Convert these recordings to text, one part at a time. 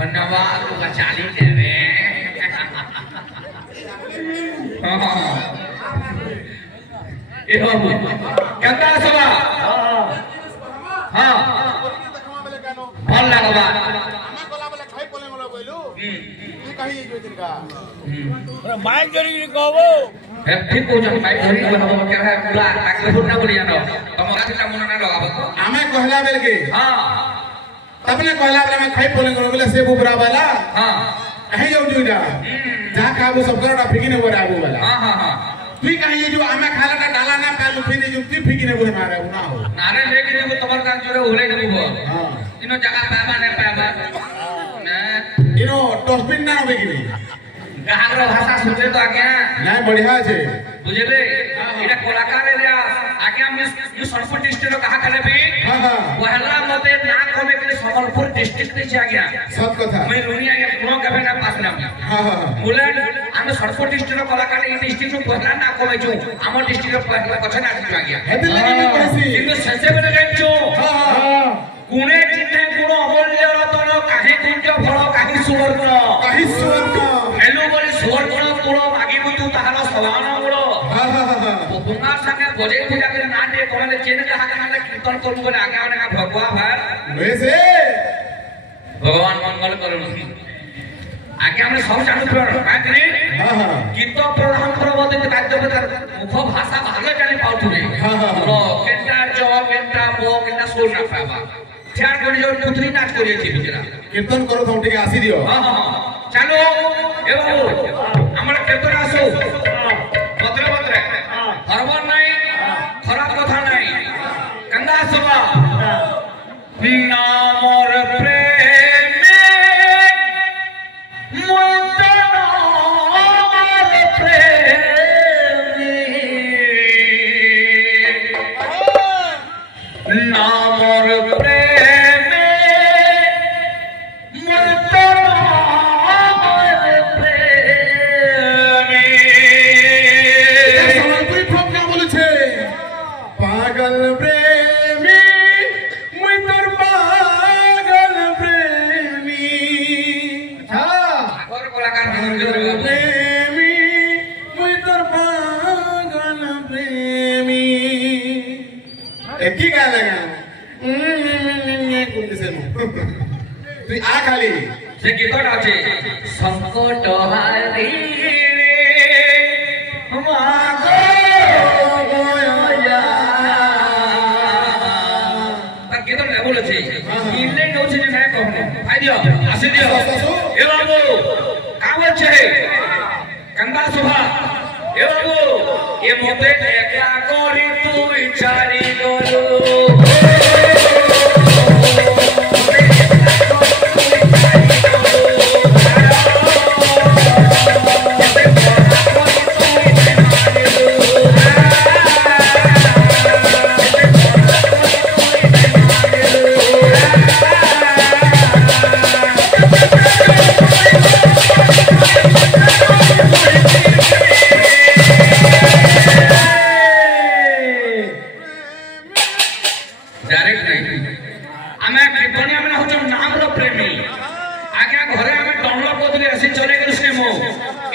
धन्यवाद तुका चाली दे रे ए बाबू केंदा सभा हां भल लागबा हमें कोला बोले खाई बोले मोला बोलू तू कही जो दिन का माइक जरी कहबो ठीक हो जा माइक धरी बनबो के है बुला ताके फुटना बोली जानो तुम का मन ना लगाबो हमें कहला बेल के हां तबने कहला बेल में खाई बोले बोले से बुबरा वाला हां कहे जो जुदा जा खाबो सब करोटा फिकिने बराबो वाला हां हां हां तू कहीं जो हमें खाला का डाला ना पालू फिर जो तू फिकिने बोले मारे ना हो नारे लेके देबो तमर का जोरे होले देबो हां इनो जगह पाबा ने पाबा ना इनो डस्टबिन ना होबे कि गाहर भाषा सुनले तो आज्ञा नहीं बढ़िया छे बुझले एटा कलाकार रे आज्ञा मी सरपुर डिस्ट्रिक्ट कहा करे भी हां हां पहला मते ना कमे के संबलपुर डिस्ट्रिक्ट से आज्ञा सब कथा मैं रुनी आज्ञा कोनो कबे ना पास ना हां हां बोले हम सरपुर डिस्ट्रिक्ट कलाकार ई डिस्ट्रिक्ट को पहला ना कमे जो हम डिस्ट्रिक्ट पहला कछ ना आज्ञा हेते लगे मैं कहसी किंतु सेसे बेले गयो हां हां गुणे चिन्हे गुण अमूल्य रतन काहे कुंज फल काहे सुवर्ण कहीं सुन हेलो बोले सुवर्ण गुण मागी बुतु ताहार समान गुण हां हां हां बुंगा संगे बजे पूजा के नाटे कोले चेन के हाके नाले कीर्तन करू बोले आगे आने का भगवा भाई वैसे भगवान मंगल करू आगे हमने सब चालू कर काकरे हां हां कीर्तन प्रधान करबते खाद्य पदार्थ मुख भाषा भागे जानि पाउथुले हां हां रो केंटा जो केंटा बो केंटा सोल ना पाबा चार कोनी जो पुत्री नाच करिए थी बिचरा कीर्तन करो तुम ठीक आसी दियो हां हां चलो ए बाबू हमरा कीर्तन आसो बतरे बतरे हरबर नहीं खराब कथा नहीं कंदा सभा नामर प्रेम मुंदन नामर प्रेम नामर प्रेम मुंदन नामर प्रेम कोई ठोका बोले छे पागल प्रेमी मुई तोर पागल प्रेमी और कलाकार प्रेमी मुई तोर पागल प्रेमी एक ही गाना लगा कुछ से तू आ खाली से गीतट আছে সংকট হারি মাগো গয়া তার গীতট না বলেছে ইনলে নছে যে না কখনো ভাই দিও আসে দিও এ বাবু কাবছে कंदा सभा ए बाबू ये मते एकला करी तुई चारी गलो डायरेक्ट नहीं आमे कीर्तनिया में हो नाम रो प्रेमी आज्ञा घरे आमे डाउनलोड कर दिले ऐसे चले गए सिनेमा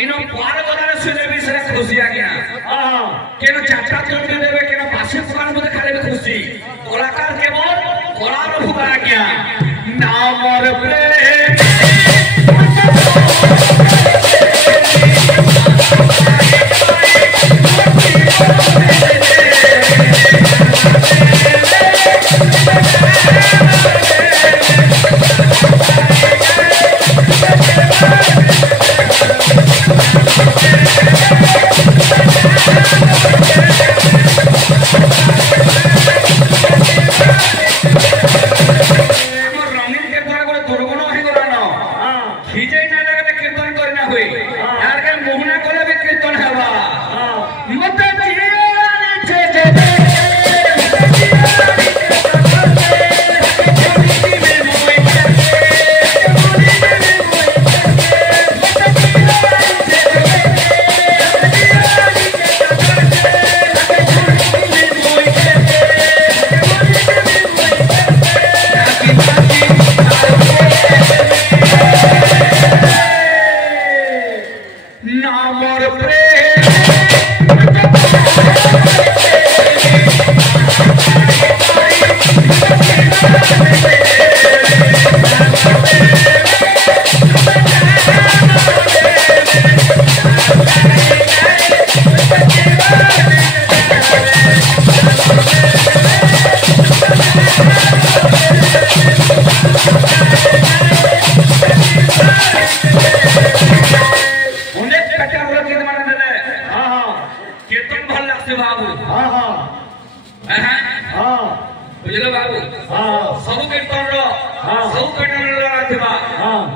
इनो पार गलारे सुने भी से खुशी आज्ञा हां केनो चाचा चोटी देबे केनो पासे पुराण मते खाले खुशी कलाकार केवल कला रो भूख आज्ञा नाम रो प्रेम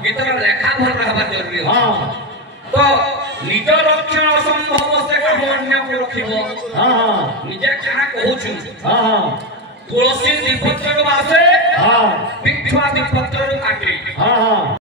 गीतर लेखा भल रहबा जरूरी हां तो निज रक्षण असंभव से कहो अन्य को रखिबो हां निजे खाना कहूछु हां तुलसी दीपत्र बासे हां पिठवा दीपत्र काटे हां